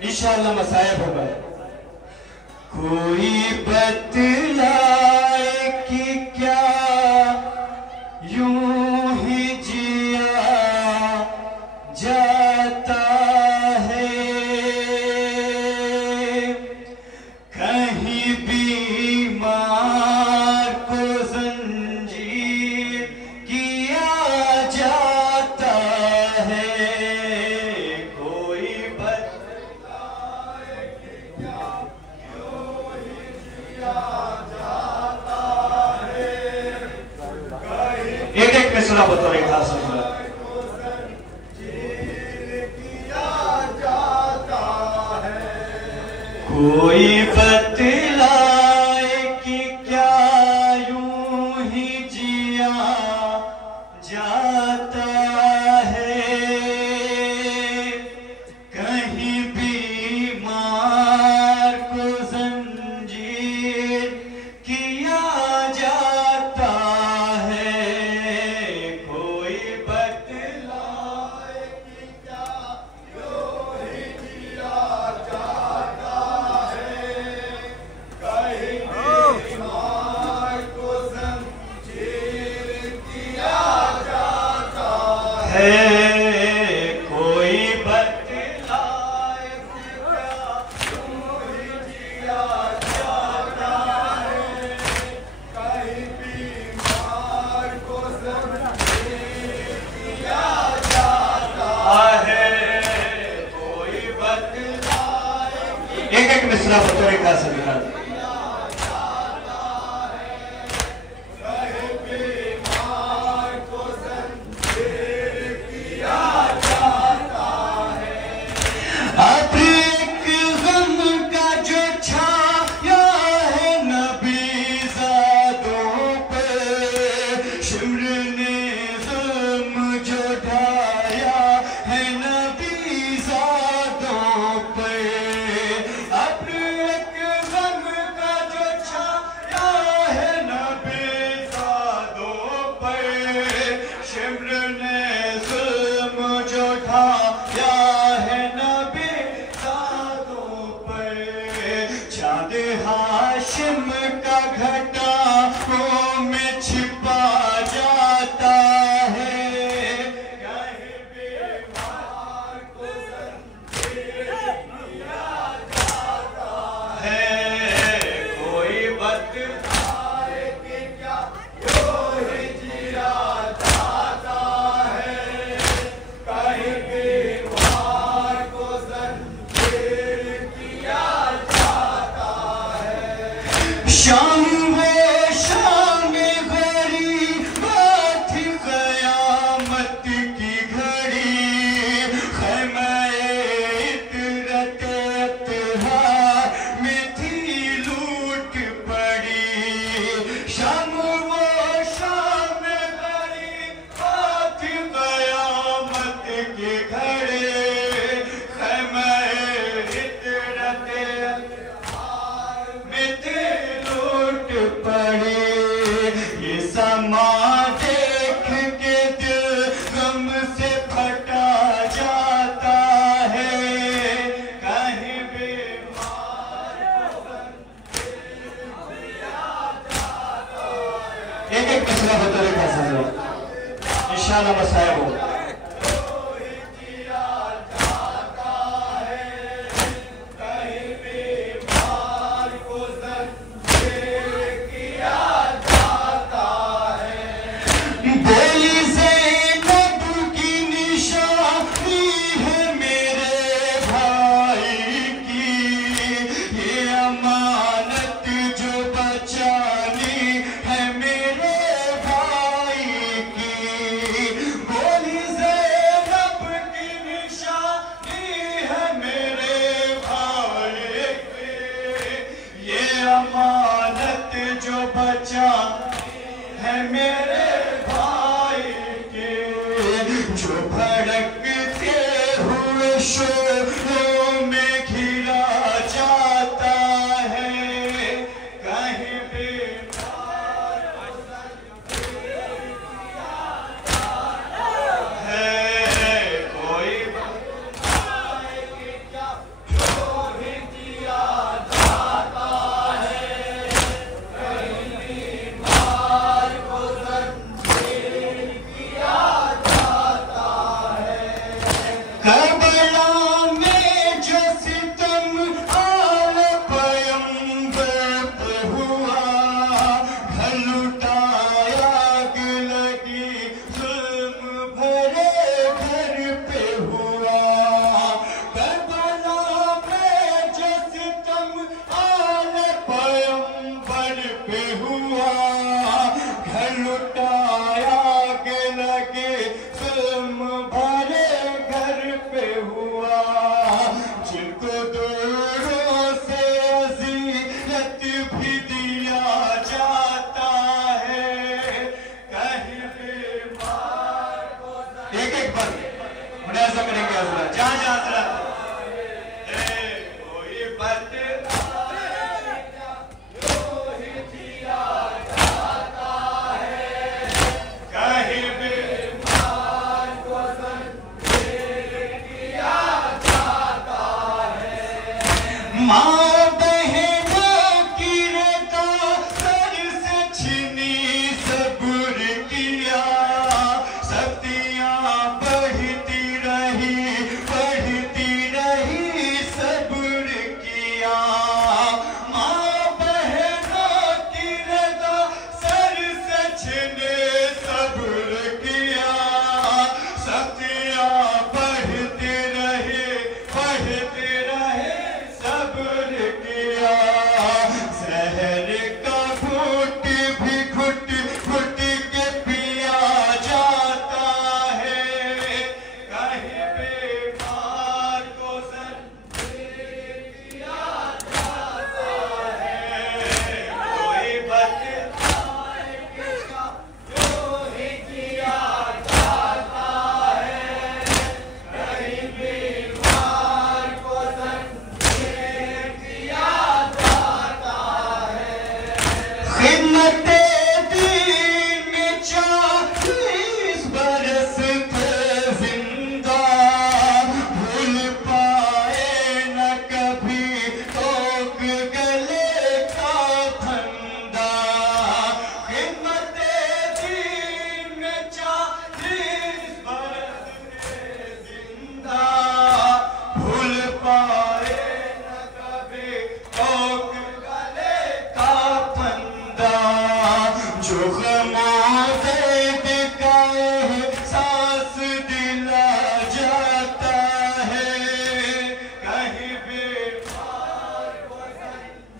इंशाअल्लाह मसायब होगा। कोई बतलाए कि क्या यूं ही जिया जाता है, कहीं बीमार को जंजीर किया जाता है। कोई बतलाए कि क्या यूं ही जिया जाता है, एक एक में सुना बतौर एक खास सुना। कोई बतलाए कि क्या यूं ही जिया जाता है, कहीं बीमार को जंजीर किया जाता है। कोई बतलाए कि क्या यूं ही जिया जाता है, कहीं बीमार को जंजीर किया जाता है। कोई बतलाए कि क्या यूं ही जिया जाता है, कहीं बीमार को जंजीर किया जाता है। कोई बतलाए एक एक मिसरा बतौर का सदका। अब एक गम का जो छाया है नबीज़ादों पे, शिम्र ने ज़ुल्म जो ढाया है नबीज़ादों पे। अब एक गम का जो छाया है नबीज़ादों पे, शिम्र ने ज़ुल्म जो ढाया है नबीज़ादों पे। चाँद हाशिम का घटाओं में छिपा जाता है, कहीं बीमार को जंजीर किया जाता है। कोई बतलाए कि क्या यूं ही जिया जाता है, कहीं बीमार को जंजीर किया जाता है। शाम वो शाम गरीबत थी क़यामत की घड़ी, ख़ैमे-ए-इतरत अत्हार में थी लूट पड़ी। शाम वो शाम गरीबत थी क़यामत की घड़ी, ख़ैमे-ए-इतरत अत्हार में थी लूट पड़ी। ये समा देख के दिल गम से फटा जाता है, कहीं बीमार को जंजीर किया जाता है। एक एक मिसरा बतौर का सजदा। इंशाअल्लाह मसायब होगा। कहीं बीमार को जंजीर किया जाता है। बोली ज़ैनब की निशानी है मेरे भाई की, ये अमानत जो बचानी है मेरे भाई की। बोली जिनको दूरों से अज़ियत भी दिया जाता है, कहीं बीमार को एक एक बार मुनाज़ा करेंगे हज़रत, जहाँ जहाँ हज़रत कोई माँ बहनों की रता सर से छीनी सब्र किया, सख्तियाँ बढ़ती रही सब्र किया। माँ बहनों की रता सर से छीनी सब्र किया, सख्तियाँ बढ़ती रही सब्र किया। जहर का घुट भी घुट घुट के पिया जाता है, कहीं बीमार को दिया जाता है। कोई बतलाए किसका यूं ही किया जाता है, कहीं बीमार को खिदमत दीन में 40 बरस थे जिंदा, भूल पाए न कभी तोक गले का फंदा। खिदमत दीन में 40 बरस थे जिंदा, भूल पाए न कभी तोक गले का फंदा। जो गमों का एहसास दिला जाता है, कहीं बीमार को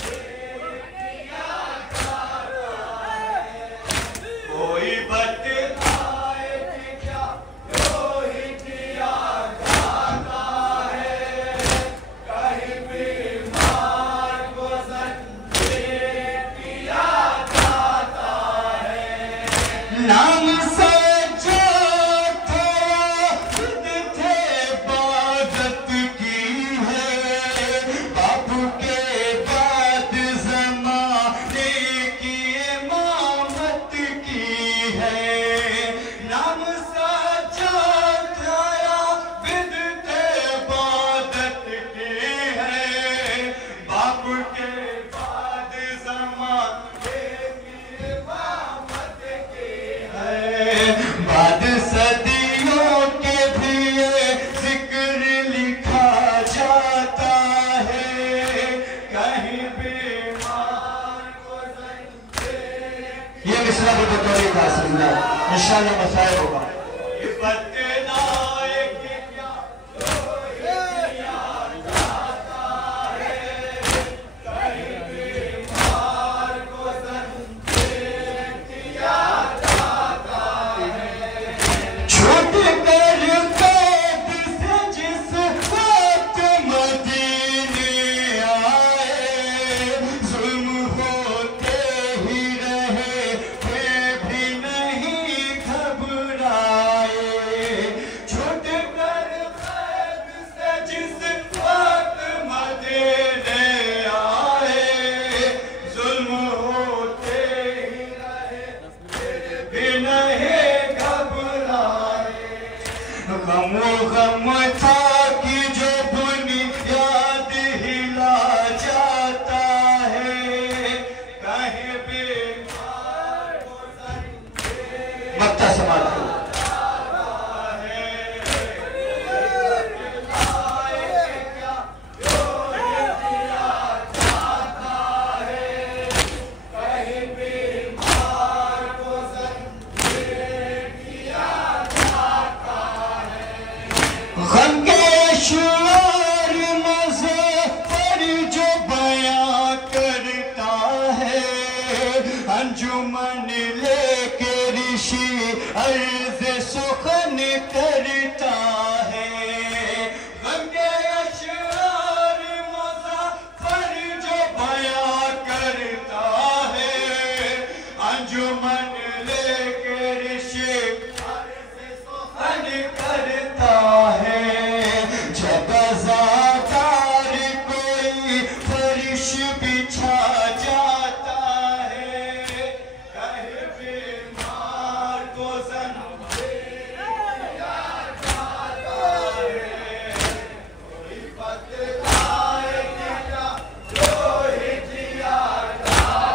दिया जाता है। कोई बतलाए कि क्या यूं ही किया जाता है, कहीं बीमार को किया जाता है। नाम सज्जाद खुद थे इबादत की है, बाप के बाद ज़माने की इमामत की है। नाम सज्जाद खुद थे इबादत की है, बाप के बाद ज़माने की इमामत की है। बाद सदियों के भी ये जिक्र लिखा जाता है, कहीं बीमार को ये मिसरा भी तो तौरी का इंशाअल्लाह मसाइल होगा। ये बतलाए कि क्या किया जाता है, कहीं बीमार को किया जाता है। छूट कर कैद से जिस वक्त मदीने आए, जुल्म होते ही रहे फिर भी नहीं घबराए।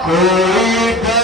कोई